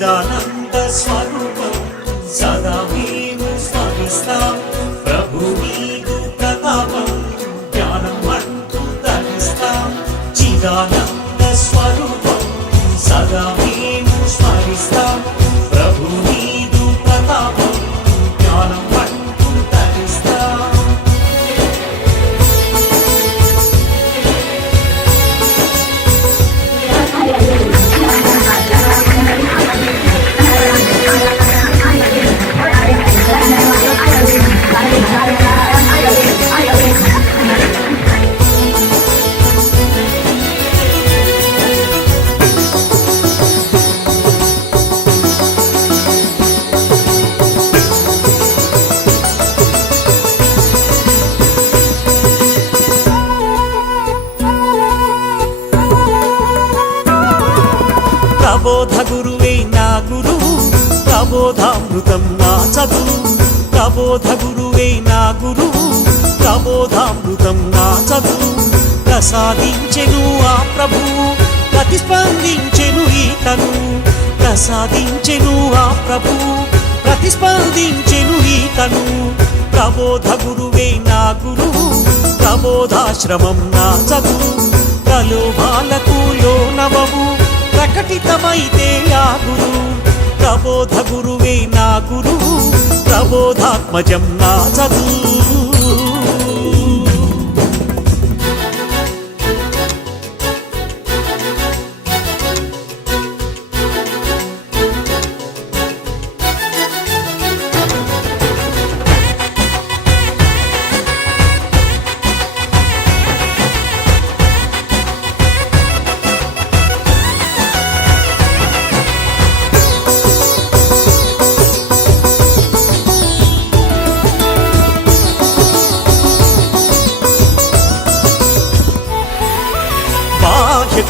చిదానంద స్వరూపం సదా మేము స్మరిస్తాం ప్రభు నీదు ప్రతాపం జ్ఞానం అంటూ ధరిస్తాం చిదానంద స్వరూపం సదా మేము స్మరిస్తాం ప్రభు నీదు ప్రతాపం జ్ఞానం అంటూ ధరిస్తాం ప్రబోధ గురువే నా గురువు ప్రబోధామృతం నా చదువు ప్రబోధ గురువే నా గురువు ప్రబోధామృతం నా చదువు ప్రసాదించెను ఆ ప్రభువు ప్రతిస్పందించెను ఈతను ప్రసాదించెను ఆ ప్రభువు ప్రతిస్పందించెను ఈతను ప్రబోధ గురువే నా గురువు ప్రబోధాశ్రమం నా చదువు ప్రలోభాలకు లోనవవు ప్రకటితమైతే ఆ గురు ప్రబోధ గురువే నా గురువు ప్రబోధాత్మజం నా చదువు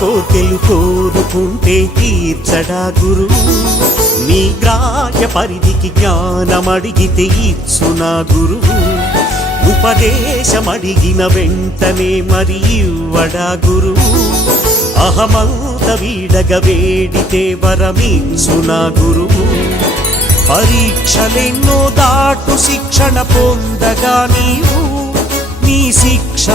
కోర్కెలు కోరుకుంటే తీర్చడా గురువు నీ గ్రాహ్య పరిధికి జ్ఞానమడిగితే ఇచ్చునా గురువు ఉపదేశమడిగిన వెంటనే మరి ఇవ్వడా గురువు అహమంత వీడగ వేడితే వరమిచ్చునా గురువు పరీక్షలెన్నో దాటు శిక్షణ పొందగా నీవు నీ శిక్ష